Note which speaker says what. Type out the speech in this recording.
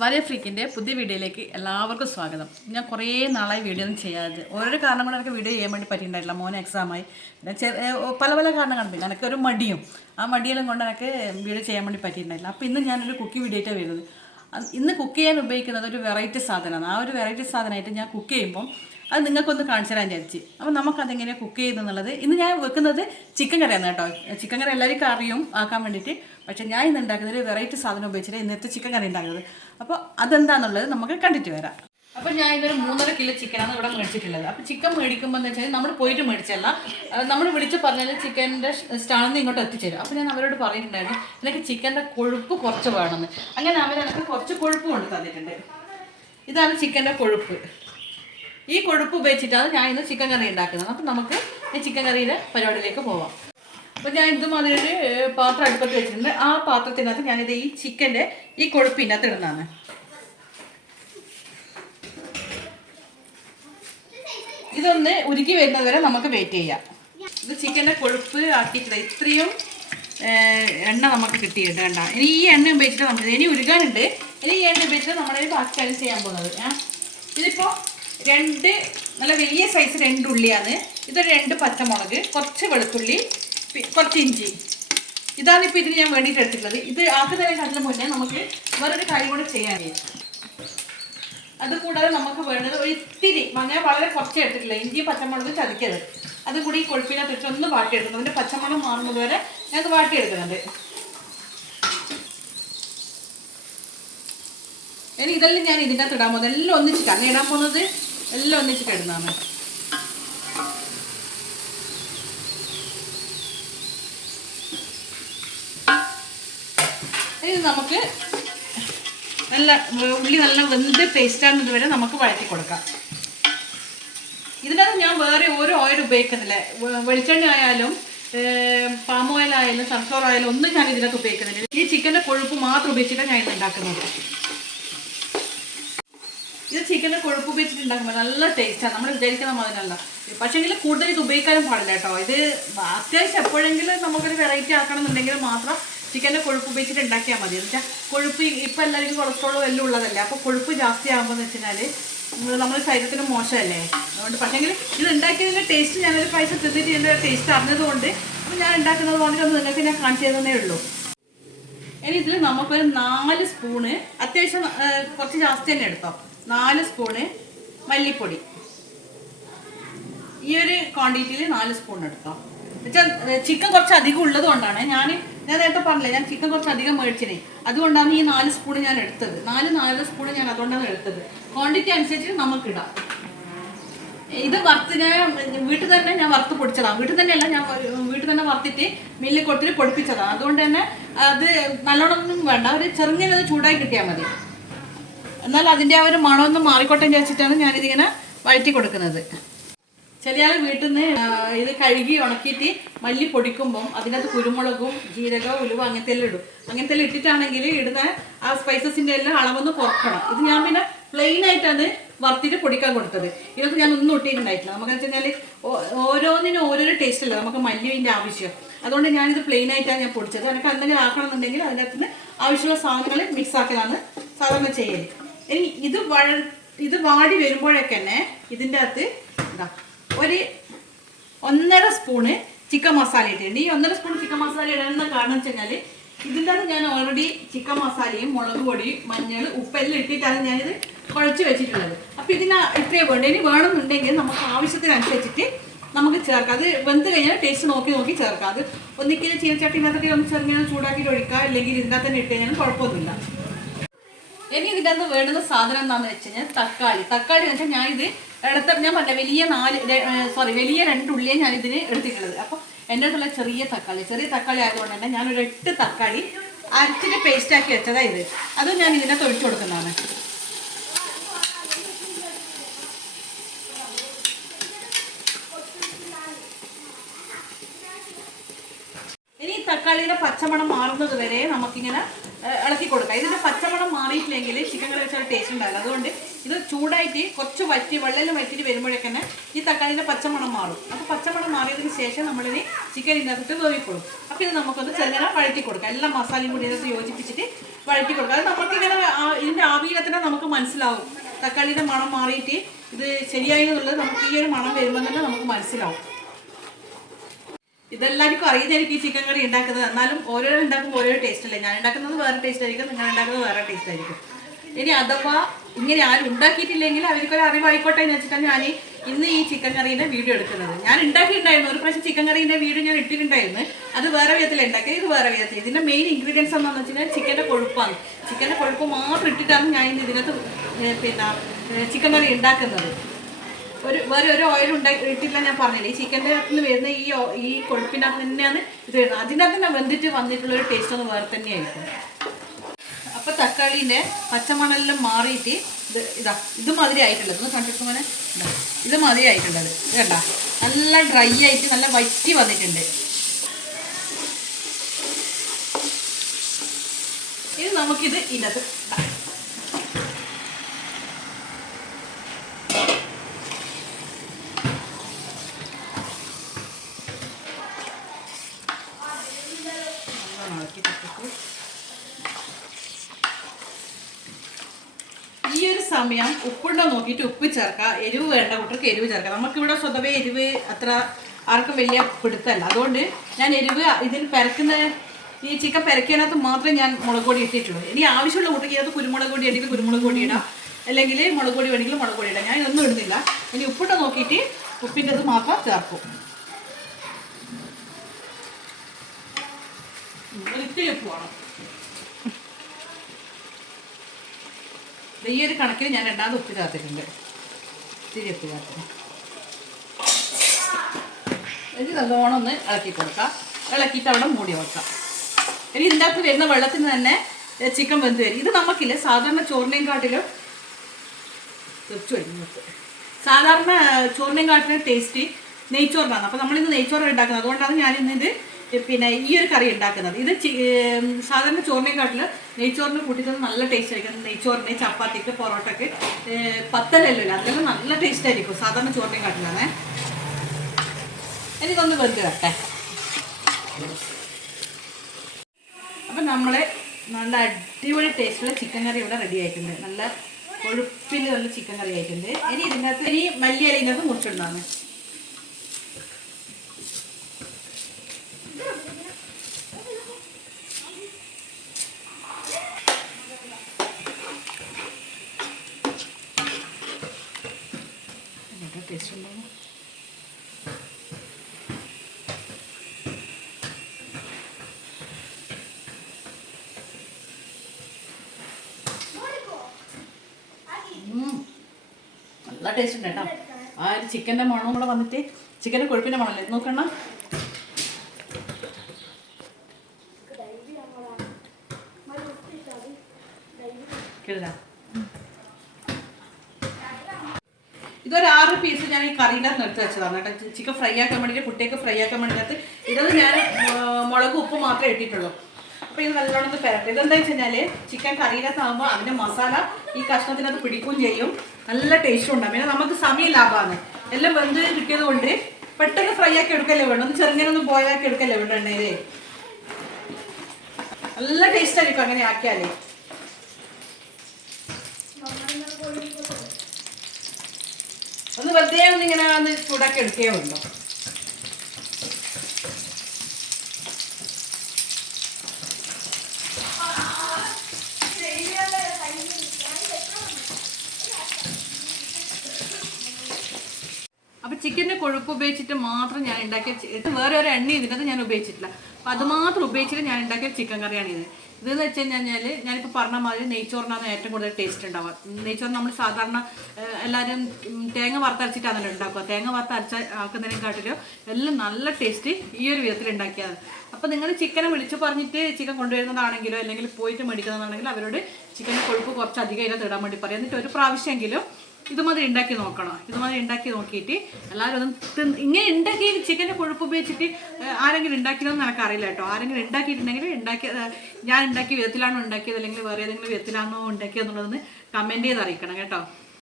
Speaker 1: വരയ ഫ്രീക്കിന്റെ പുതിയ വീഡിയോയിലേക്ക് എല്ലാവർക്കും സ്വാഗതം. ഞാൻ കുറേ നാളായി വീഡിയോ ഒന്നും ചെയ്യാതെ ഓരോ കാരണം കൊണ്ട് എനിക്ക് വീഡിയോ ചെയ്യാൻ വേണ്ടി പറ്റിയിട്ടുണ്ടായിരുന്നില്ല മോനെ എക്സാമായി പിന്നെ പല പല കാരണങ്ങൾ പിന്നെ എനിക്ക് ഒരു മടിയും. ആ മടിയെല്ലാം കൊണ്ട് എനിക്ക് വീഡിയോ ചെയ്യാൻ വേണ്ടി പറ്റിയിട്ടുണ്ടായില്ല. അപ്പോൾ ഇന്ന് ഞാനൊരു കുക്കി വീഡിയോ ആയിട്ടാണ് വരുന്നത്. ഇന്ന് കുക്ക് ചെയ്യാൻ ഉപയോഗിക്കുന്നത് ഒരു വെറൈറ്റി സാധനമാണ്. ആ ഒരു വെറൈറ്റി സാധനമായിട്ട് ഞാൻ കുക്ക് ചെയ്യുമ്പോൾ അത് നിങ്ങൾക്കൊന്ന് കാണിച്ചു തരാൻ വിചാരിച്ച്. അപ്പോൾ നമുക്കതെങ്ങനെയാണ് കുക്ക് ചെയ്യുന്നത് ഇന്ന് ഞാൻ വെക്കുന്നത് ചിക്കൻ കറിയാണ് കേട്ടോ. ചിക്കൻ കറി എല്ലാവർക്കും അറിയും ആക്കാൻ വേണ്ടിയിട്ട്. പക്ഷേ ഞാൻ ഇന്ന് ഉണ്ടാക്കുന്നത് ഒരു വെറൈറ്റി സാധനം ഉപയോഗിച്ചിട്ട് ഇന്നത്തെ ചിക്കൻ കറി ഉണ്ടാക്കുന്നത്. അപ്പോൾ അതെന്താണെന്നുള്ളത് നമുക്ക് കണ്ടിട്ട് വരാം. അപ്പോൾ ഞാൻ ഇന്നൊരു മൂന്നര കിലോ ചിക്കനാണ് ഇവിടെ മേടിച്ചിട്ടുള്ളത്. അപ്പോൾ ചിക്കൻ മേടിക്കുമ്പോൾ എന്ന് വെച്ചാൽ നമ്മൾ പോയിട്ട് മേടിച്ചല്ല നമ്മൾ വിളിച്ച് പറഞ്ഞാൽ ചിക്കന്റെ സ്റ്റാളിൽ ഇങ്ങോട്ട് എത്തിച്ചേരും. അപ്പോൾ ഞാൻ അവരോട് പറഞ്ഞിട്ടുണ്ടായിരുന്നു എനിക്ക് ചിക്കന്റെ കൊഴുപ്പ് കുറച്ച് വേണമെന്ന്. അങ്ങനെ അവരെനിക്ക് കുറച്ച് കൊഴുപ്പ് കൊണ്ട് തന്നിട്ടുണ്ട്. ഇതാണ് ചിക്കന്റെ കൊഴുപ്പ്. ഈ കൊഴുപ്പ് ഉപയോഗിച്ചിട്ടാണ് ഞാൻ ഇന്ന് ചിക്കൻ കറി ഉണ്ടാക്കുന്നത്. അപ്പം നമുക്ക് ഈ ചിക്കൻ കറിയുടെ പരിപാടിയിലേക്ക് പോവാം. അപ്പം ഞാൻ ഇതുമാതിരി ഒരു പാത്രം അടുപ്പത്ത് വെച്ചിട്ടുണ്ട്. ആ പാത്രത്തിനകത്ത് ഞാനിത് ഈ ചിക്കന്റെ ഈ കൊഴുപ്പ് ഇതിനകത്ത് ഇടുന്നതാണ്. ഇതൊന്ന് ഉരുക്കി വരുന്നത് വരെ നമുക്ക് വെയിറ്റ് ചെയ്യാം. ഇത് ചിക്കന്റെ കൊഴുപ്പ് ആക്കിയിട്ടില്ല ഇത്രയും എണ്ണ നമുക്ക് കിട്ടിയിട്ടുണ്ട് വേണ്ട ഇനി ഈ എണ്ണ ഉപയോഗിച്ചിട്ട് നമുക്ക് ഇനി ഉരുകാനുണ്ട്. ഇനി ഈ എണ്ണ ഉപയോഗിച്ചിട്ട് നമ്മളിത് ബാക്കി കാര്യം ചെയ്യാൻ പോകുന്നത്. ഇതിപ്പോൾ രണ്ട് നല്ല വലിയ സൈസ് രണ്ട് ഉള്ളിയാണ്. ഇതൊരു രണ്ട് പച്ചമുളക് കുറച്ച് വെളുത്തുള്ളി കുറച്ച് ഇഞ്ചി. ഇതാണ് ഇപ്പോൾ ഇതിന് ഞാൻ വേണ്ടിയിട്ട് എടുത്തിട്ടുള്ളത്. ഇത് ആക്കുന്നതിന് അതിന് മുന്നേ നമുക്ക് വേറൊരു കാര്യം കൂടെ ചെയ്യാൻ അതുകൂടാതെ നമുക്ക് വേണ്ടത് ഒരു ഇത്തിരി ഞാൻ വളരെ കുറച്ച് എടുത്തിട്ടില്ല ഇഞ്ചി പച്ചമുളക് ചതിക്കരുത്. അതും കൂടി ഈ കൊഴുപ്പിനകത്ത് ഇട്ട് ഒന്ന് വാട്ടിയെടുക്കുന്നു അതിന്റെ പച്ചമുളക് മാറുന്നത് വരെ ഞാൻ അത് വാട്ടിയെടുക്കുന്നുണ്ട്. ഇനി ഇതെല്ലാം ഞാൻ ഇതിന്റെ അകത്ത് ഇടാൻ പോകുന്നത്. എല്ലാം ഒന്നിച്ചിട്ടാണ്. ഇടാൻ പോകുന്നത് എല്ലാം ഒന്നിച്ചിട്ട് മതി ഇനി നമുക്ക് നല്ല ഉള്ളി നല്ല വെന്ത് പേസ്റ്റ് ആകുന്നത് വരെ നമുക്ക് വഴറ്റി കൊടുക്കാം. ഇതിനകത്ത് ഞാൻ വേറെ ഒരു ഓയിൽ ഉപയോഗിക്കുന്നില്ല. വെളിച്ചെണ്ണ ആയാലും പാം ഓയിൽ ആയാലും സൺഫ്ലവർ ആയാലും ഒന്നും ഞാൻ ഇതിനകത്ത് ഉപയോഗിക്കുന്നില്ല. ഈ ചിക്കന്റെ കൊഴുപ്പ് മാത്രം ഉപയോഗിച്ചിട്ടാണ് ഞാൻ ഇത് ഉണ്ടാക്കുന്നത്. ഇത് ചിക്കന്റെ കൊഴുപ്പ് ഉപയോഗിച്ചിട്ട് ഉണ്ടാക്കുമ്പോൾ നല്ല ടേസ്റ്റാണ് നമ്മൾ വിചാരിക്കുന്ന മാതിരല്ല പക്ഷേങ്കിൽ കൂടുതൽ ഇത് ഉപയോഗിക്കാനും പാടില്ല കേട്ടോ. ഇത് അത്യാവശ്യം എപ്പോഴെങ്കിലും നമുക്കൊരു വെറൈറ്റി ആക്കണം എന്നുണ്ടെങ്കിൽ മാത്രം ചിക്കന്റെ കൊഴുപ്പ് ഉപയോഗിച്ചിട്ട് ഉണ്ടാക്കിയാൽ മതി. എന്ന് വെച്ചാൽ കൊഴുപ്പ് ഇപ്പം എല്ലാവർക്കും കൊളസ്ട്രോളും എല്ലാം ഉള്ളതല്ലേ. അപ്പോൾ കൊഴുപ്പ് ജാസ്തി ആകുമ്പോൾ എന്ന് വെച്ചാൽ നമ്മുടെ ശരീരത്തിന് മോശമല്ലേ? അതുകൊണ്ട് പക്ഷേങ്കിൽ ഇത് ഉണ്ടാക്കിയതിന്റെ ടേസ്റ്റ് ഞാനൊരു പൈസ തിന്നിട്ട് ഇതിന്റെ ടേസ്റ്റ് അറിഞ്ഞതുകൊണ്ട് അപ്പോൾ ഞാൻ ഉണ്ടാക്കുന്നത് ഒന്ന് നിങ്ങൾക്ക് ഞാൻ കാണിച്ചു തന്നേ ഉള്ളൂ. ഇനി ഇതിൽ നമുക്കൊരു നാല് സ്പൂണ് അത്യാവശ്യം കുറച്ച് ജാസ്തി തന്നെ എടുത്തോ. നാല് സ്പൂണ് മല്ലിപ്പൊടി. ഈ ഒരു ക്വാണ്ടിറ്റിയിൽ നാല് സ്പൂൺ എടുക്കാം. ചിക്കൻ കുറച്ച് അധികം ഉള്ളത് കൊണ്ടാണ് ഞാൻ ഞാൻ നേരത്തെ പറഞ്ഞില്ലേ ഞാൻ ചിക്കൻ കുറച്ച് അധികം മേടിച്ചിനെ. അതുകൊണ്ടാണ് ഈ നാല് സ്പൂൺ ഞാൻ എടുത്തത്. നാല് നാല് സ്പൂൺ ഞാൻ അതുകൊണ്ടാണ് എടുത്തത്. ക്വാണ്ടിറ്റി അനുസരിച്ച് നമുക്കിടാം. ഇത് വറുത്ത് ഞാൻ വീട്ടിൽ തന്നെ ഞാൻ വറുത്ത് പൊടിച്ചതാണ് വീട്ടിൽ തന്നെയല്ല ഞാൻ വീട്ടിൽ തന്നെ വറുത്തിട്ട് മില്ലിൽ കൊടുത്തിട്ട് പൊടിപ്പിച്ചതാണ് അതുകൊണ്ട് തന്നെ അത് നല്ലോണം വേണ്ട. ഒരു ചെറുങ്ങനെ ചൂടായി കിട്ടിയാൽ മതി. എന്നാൽ അതിന്റെ ആ ഒരു മണമൊന്നും മാറിക്കോട്ടെ എന്ന് വെച്ചിട്ടാണ് ഞാനിതിങ്ങനെ വഴറ്റി കൊടുക്കുന്നത്. ചില ആൾ വീട്ടിൽ നിന്ന് ഇത് കഴുകി ഉണക്കിയിട്ട് മല്ലി പൊടിക്കുമ്പം അതിനകത്ത് കുരുമുളകും ജീരകവും ഉലുവ അങ്ങനത്തെ എല്ലാം ഇടും. അങ്ങനത്തെ എല്ലാം ഇട്ടിട്ടാണെങ്കിൽ ഇടുന്ന ആ സ്പൈസസിന്റെ എല്ലാം അളവൊന്ന് കുറക്കണം. ഇത് ഞാൻ പിന്നെ പ്ലെയിൻ ആയിട്ടാണ് വറുത്തിട്ട് പൊടിക്കാൻ കൊടുത്തത്. ഇതിനകത്ത് ഞാൻ ഒന്നും ഇട്ടിട്ടുണ്ടായിട്ടില്ല. നമുക്ക് വെച്ച് കഴിഞ്ഞാൽ ഓരോന്നിനും ഓരോരോ ടേസ്റ്റ് അല്ല? നമുക്ക് മല്ലിന്റെ ആവശ്യം. അതുകൊണ്ട് ഞാനിത് പ്ലെയിൻ ആയിട്ടാണ് ഞാൻ പൊടിച്ചത്. എനിക്ക് എന്തെങ്കിലും ആക്കണമെന്നുണ്ടെങ്കിൽ അതിനകത്ത് ആവശ്യമുള്ള സാധനങ്ങൾ മിക്സ് ആക്കലാണ് സാധാരണ ചെയ്യൽ ഇനി ഇത് വഴ ഇത് വാടി വരുമ്പോഴൊക്കെ തന്നെ ഇതിന്റെ അകത്ത് എന്താ ഒരു ഒന്നര സ്പൂണ് ചിക്കൻ മസാല ഇട്ടിട്ടുണ്ട്. ഈ ഒന്നര സ്പൂൺ ചിക്കൻ മസാല ഇടാനെന്ന് കാരണം വെച്ച് കഴിഞ്ഞാൽ ഇതിന്റെ അകത്ത് ഞാൻ ഓൾറെഡി ചിക്കൻ മസാലയും മുളക് പൊടിയും മഞ്ഞൾ ഉപ്പെല്ലാം ഇട്ടിട്ടാണ് ഞാനിത് കുഴച്ച് വെച്ചിട്ടുള്ളത്. അപ്പോൾ ഇതിന് ഇത്രയേ വേണ്ട ഇനി വേണമെന്നുണ്ടെങ്കിൽ നമുക്ക് ആവശ്യത്തിനനുസരിച്ചിട്ട് നമുക്ക് ചേർക്കാം. അത് വെന്ത് കഴിഞ്ഞാൽ ടേസ്റ്റ് നോക്കി നോക്കി ചേർക്കാം. അത് ഒന്നിക്കലും ചീനച്ചട്ടിനകത്തൊക്കെ ഒന്ന് ചെറുങ്ങനെ ചൂടാക്കിയിട്ട് ഒഴിക്കാം. അല്ലെങ്കിൽ ഇതിന്റെ തന്നെ ഇട്ട് കഴിഞ്ഞാൽ കുഴപ്പമൊന്നുമില്ല. ഇനി ഇതിന്റെ അകത്ത് വേണ്ടുന്ന സാധനം എന്താണെന്ന് വെച്ച് കഴിഞ്ഞാൽ തക്കാളി. തക്കാളി എന്ന് വെച്ചാൽ ഞാൻ ഇത് എടുത്ത ഞാൻ പറഞ്ഞ വലിയ നാല് സോറി വലിയ രണ്ട് ഉള്ളിയെ ഞാൻ ഇതിന് എടുത്തിട്ടുള്ളത്. അപ്പോൾ എന്റെ അടുത്തുള്ള ചെറിയ തക്കാളി. ചെറിയ തക്കാളി ആയതുകൊണ്ട് തന്നെ ഞാനൊരു എട്ട് തക്കാളി അരച്ചിട്ട് പേസ്റ്റ് ആക്കി വെച്ചതാ ഇത്. അതും ഞാൻ ഇതിനെ തൊഴിച്ചു കൊടുക്കുന്നതാണ്. ഇനി തക്കാളിയുടെ പച്ചമണം മാറുന്നത് വരെ നമുക്കിങ്ങനെ ഇളക്കി കൊടുക്കുക ഇതിന്റെ പച്ചമണം മാറിയിട്ടില്ലെങ്കിൽ ചിക്കൻ കറി വെച്ചാൽ ടേസ്റ്റ് ഉണ്ടാവില്ല. അതുകൊണ്ട് ഇത് ചൂടായിട്ട് കുറച്ച് വറ്റി വെള്ളം വരുമ്പോഴേക്ക് തന്നെ ഈ തക്കാളിന്റെ പച്ചമണം മാറും. അപ്പോൾ പച്ചമണം മാറിയതിന് ശേഷം നമ്മളിനി ചിക്കൻ ഇതിനകത്ത് വേവിക്കൊള്ളും. അപ്പോൾ ഇത് നമുക്കൊന്ന് ചെറുങ്ങനെ വഴറ്റി കൊടുക്കാം. എല്ലാ മസാലയും കൂടി ഇതിനകത്ത് യോജിപ്പിച്ചിട്ട് വഴറ്റി കൊടുക്കുക അത് നമുക്കിങ്ങനെ ആ- ഇതിന്റെ നമുക്ക് മനസ്സിലാവും. തക്കാളിയുടെ മണം മാറിയിട്ട് ഇത് ശരിയായി എന്നുള്ളത് നമുക്ക് ഈ ഒരു മണം വരുമ്പോൾ തന്നെ നമുക്ക് മനസ്സിലാവും. ഇതെല്ലാവർക്കും അറിയുന്നതായിരിക്കും ഈ ചിക്കൻ കറി ഉണ്ടാക്കുന്നത്. എന്നാലും ഓരോരോ ഉണ്ടാക്കുമ്പോൾ ഓരോ ടേസ്റ്റ് അല്ലേ? ഞാൻ ഉണ്ടാക്കുന്നത് വേറെ ടേസ്റ്റ് ആയിരിക്കും നിങ്ങൾ ഉണ്ടാക്കുന്നത് വേറെ ടേസ്റ്റ് ആയിരിക്കും. ഇനി അഥവാ ഇങ്ങനെ ആരും ഉണ്ടാക്കിയിട്ടില്ലെങ്കിൽ അവർക്കൊരു അറിവായിക്കോട്ടെ എന്ന് വെച്ചിട്ടാണ് ഞാൻ ഇന്ന് ഈ ചിക്കൻ കറീന്റെ വീഡിയോ എടുക്കുന്നത്. ഞാൻ ഉണ്ടാക്കിയിട്ടുണ്ടായിരുന്നു. ഒരു പ്രാവശ്യം ചിക്കൻ കറീന്റെ വീഡിയോ ഞാൻ ഇട്ടിട്ടുണ്ടായിരുന്നു. അത് വേറെ വിധത്തിൽ ഉണ്ടാക്കി ഇത് വേറെ വിധത്തിൽ ഇതിന്റെ മെയിൻ ഇൻഗ്രീഡിയൻസ് എന്താണെന്ന് വെച്ച് കഴിഞ്ഞാൽ ചിക്കന്റെ കൊഴുപ്പാണ്. ചിക്കന്റെ കൊഴുപ്പ് മാത്രം ഇട്ടിട്ടാണ് ഞാൻ ഇന്ന് ഇതിനകത്ത് പിന്നെ ചിക്കൻ കറി ഉണ്ടാക്കുന്നത്. ഒരു വേറെ ഒരു ഓയിൽ ഉണ്ടാക്കി ഇട്ടില്ല ഞാൻ പറഞ്ഞില്ല. ഈ ചിക്കന്റെ അകത്ത് നിന്ന് വരുന്ന ഈ ഈ കൊഴുപ്പിനകത്ത് തന്നെയാണ് ഇത് വരുന്നത്. അതിനകത്ത് തന്നെ വെന്തിട്ട് വന്നിട്ടുള്ള ഒരു ടേസ്റ്റ് ഒന്ന് വേറെ തന്നെയായിരിക്കും. അപ്പൊ തക്കാളിന്റെ പച്ചമണലിലും മാറിയിട്ട് ഇത് ഇതാ ഇത് മാതിരി ആയിട്ടുള്ളത്. ഒന്ന് കണ്ടിട്ട് ഇതാ, ഇത് മാതിരി ആയിട്ടുള്ളത്. കണ്ട? നല്ല ഡ്രൈ ആയിട്ട് നല്ല വറ്റി വന്നിട്ടുണ്ട്. ഇത് നമുക്കിത് ഇതിനകത്ത് ഇടാം. നല്ലോണം ഇളക്കി കൊടുത്തിട്ട് ഈ ഒരു സമയം ഉപ്പുണ്ടോ നോക്കിയിട്ട് ഉപ്പ് ചേർക്കുക എരിവ് വേണ്ട കുട്ടികൾക്ക് എരിവ് ചേർക്കാം. നമുക്കിവിടെ സ്വതവേ എരിവ് അത്ര ആർക്കും വലിയ പിടുത്തല്ല. അതുകൊണ്ട് ഞാൻ എരിവ് ഇതിൽ പെരക്കുന്ന ഈ ചിക്കൻ പെരക്കിയതിനകത്ത് മാത്രമേ ഞാൻ മുളക് പൊടി ഇട്ടിട്ടുള്ളൂ. ഇനി ആവശ്യമുള്ള കുട്ടിക്ക് ഇതിനകത്ത് കുരുമുളക് പൊടി ഉണ്ടെങ്കിൽ കുരുമുളക് പൊടി ഇടാം. അല്ലെങ്കിൽ മുളക് പൊടി വേണമെങ്കിൽ മുളക് പൊടി ഇടാം. ഞാൻ ഇതൊന്നും ഇടുന്നില്ല. ഇനി ഉപ്പിട്ട് നോക്കിയിട്ട് ഉപ്പിന്റെ അത് മാത്രം ചേർക്കും. ഉം, ഒരു ഇത്തിരി ഉപ്പ് വേണം. ഈ ഒരു കണക്കിൽ ഞാൻ രണ്ടാമത് ഉപ്പ് ചേർത്തിട്ടുണ്ട്. ഇത്തിരി ഉപ്പ് ചേർത്തിട്ട്. ഇനി നല്ലോണം ഒന്ന് ഇളക്കി കൊടുക്കാം. ഇളക്കിയിട്ട് അവിടെ മൂടി വെക്കാം. ഇനി ഇതിന്റെ വരുന്ന വെള്ളത്തിന് തന്നെ ചിക്കൻ വെന്ത് വരും. ഇത് നമുക്കില്ല സാധാരണ ചോറിനെയും കാട്ടിലും തെറിച്ചു കഴിഞ്ഞു സാധാരണ ചോറിനെയും കാട്ടിലും ടേസ്റ്റ് നെയ്ച്ചോറിനാണ്. അപ്പോൾ നമ്മളിന്ന് നെയ്ച്ചോറ് ഉണ്ടാക്കുന്നത്. അതുകൊണ്ടാണ് ഞാനിന്ന് ഇത് പിന്നെ ഈ ഒരു കറി ഉണ്ടാക്കുന്നത്. ഇത് സാധാരണ ചോറിനെക്കാട്ടിൽ നെയ്ച്ചോറിന് കൂട്ടിയിട്ട് നല്ല ടേസ്റ്റ് ആയിരിക്കും. നെയ്ച്ചോറിന് ചപ്പാത്തിക്ക് പൊറോട്ടക്ക് പത്തലല്ലോ അതിലൊക്കെ നല്ല ടേസ്റ്റ് ആയിരിക്കും സാധാരണ ചോറിനെയും കാട്ടിലാണ് എനിക്കൊന്ന് വെന്ത് കട്ടെ അപ്പം നമ്മൾ നല്ല അടിപൊളി ടേസ്റ്റുള്ള ചിക്കൻ കറി ഇവിടെ റെഡി ആയിട്ടുണ്ട്. നല്ല കൊഴുപ്പിൽ നല്ല ചിക്കൻ കറി ആയിട്ടുണ്ട്. ഇനി ഇതിനകത്ത് ഇനി മല്ലിയില ഇതിനകത്ത് ടേസ്റ്റ് ഉണ്ടോ ഉം. നല്ല ടേസ്റ്റ് ഉണ്ട് കേട്ടോ. ആ ഒരു ചിക്കന്റെ മണവും കൂടെ വന്നിട്ട് ചിക്കന്റെ കൊഴുപ്പിന്റെ മണമല്ലേ? നോക്കണ്ണ. ഇതൊരു ആറ് പീസ് ഞാൻ ഈ കറിയുടെ അകത്ത് എടുത്ത് വെച്ചതാണ് കേട്ടോ. ചിക്കൻ ഫ്രൈ ആക്കാൻ വേണ്ടിയിട്ട് കുട്ടിയൊക്കെ ഫ്രൈ ആക്കാൻ വേണ്ടിയിട്ട് ഇതൊന്നും ഞാൻ മുളക് ഉപ്പ് മാത്രമേ ഇട്ടിട്ടുള്ളൂ. അപ്പോൾ ഇത് നല്ലോണം ഒന്ന് പെരട്ടെ. ഇതെന്താ വെച്ച് കഴിഞ്ഞാൽ ചിക്കൻ കറിയിനകത്താകുമ്പോൾ അതിന്റെ മസാല ഈ കഷ്ണത്തിനകത്ത് പിടിക്കുകയും ചെയ്യും. നല്ല ടേസ്റ്റും ഉണ്ടാകും പിന്നെ നമുക്ക് സമയം ലാഭമാണ്. എല്ലാം വെന്ത് കിട്ടിയത് കൊണ്ട് പെട്ടെന്ന് ഫ്രൈ ആക്കി എടുക്കല്ലേ വേണം ഒന്ന് ചെറുങ്ങനെ ഒന്ന് ബോയിൽ ആക്കി എടുക്കല്ലേ വേണ്ട എണ്ണയിലേ? നല്ല ടേസ്റ്റ് ആയിരിക്കും അങ്ങനെ ആക്കിയാലേ. ഒന്ന് വെറുതെ ഒന്ന് ഇങ്ങനെ ഒന്ന് ചൂടാക്കി എടുക്കുകയോ ചിക്കന്റെ കൊഴുപ്പ് ഉപയോഗിച്ചിട്ട് മാത്രം ഞാൻ ഉണ്ടാക്കിയ വേറെ ഒരു എണ്ണ ഇതിനകത്ത് ഞാൻ ഉപയോഗിച്ചിട്ടില്ല. അപ്പൊ അത് മാത്രം ഉപയോഗിച്ചിട്ട് ഞാൻ ഉണ്ടാക്കിയ ചിക്കൻ കറിയാണ് ഇത്. ഇതെന്ന് വെച്ച് കഴിഞ്ഞാൽ ഞാനിപ്പോൾ പറഞ്ഞ മാതിരി നെയ്ച്ചോറിനാണ് ഏറ്റവും കൂടുതൽ ടേസ്റ്റ് ഉണ്ടാവുക. നെയ്ച്ചോറ് നമ്മൾ സാധാരണ എല്ലാവരും തേങ്ങ വറുത്തരച്ചിട്ടാണല്ലോ ഉണ്ടാക്കുക. തേങ്ങ വറുത്തരച്ച ആക്കുന്നതിനെക്കാട്ടിലും എല്ലാം നല്ല ടേസ്റ്റ് ഈ ഒരു വിധത്തിൽ ഉണ്ടാക്കിയത് അപ്പോൾ നിങ്ങൾ ചിക്കനെ വിളിച്ചു പറഞ്ഞിട്ട് ചിക്കൻ കൊണ്ടുവരുന്നതാണെങ്കിലോ അല്ലെങ്കിൽ പോയിട്ട് മേടിക്കുന്നതാണെങ്കിലും അവരോട് ചിക്കന്റെ കൊഴുപ്പ് കുറച്ച് അധികം ഇടാൻ വേണ്ടി പറയാം. എന്നിട്ട് ഒരു പ്രാവശ്യമെങ്കിലും ഇതുമാതിരി ഉണ്ടാക്കി നോക്കണം. ഇതുമാതിരി ഉണ്ടാക്കി നോക്കിയിട്ട് എല്ലാവരും ഒന്ന് ഇങ്ങനെ ഉണ്ടാക്കി ചിക്കന്റെ കൊഴുപ്പ് ഉപയോഗിച്ചിട്ട് ആരെങ്കിലും ഉണ്ടാക്കിയതെന്ന് എനിക്കറിയില്ല കേട്ടോ. ആരെങ്കിലും ഉണ്ടാക്കിയിട്ടുണ്ടെങ്കിൽ ഉണ്ടാക്കിയ ഞാൻ ഉണ്ടാക്കിയ വിധത്തിലാണോ ഉണ്ടാക്കിയത് അല്ലെങ്കിൽ വേറെ ഏതെങ്കിലും വിധത്തിലാണോ ഉണ്ടാക്കിയതെന്നുള്ളതെന്ന് കമന്റ് ചെയ്ത് അറിയിക്കണം കേട്ടോ.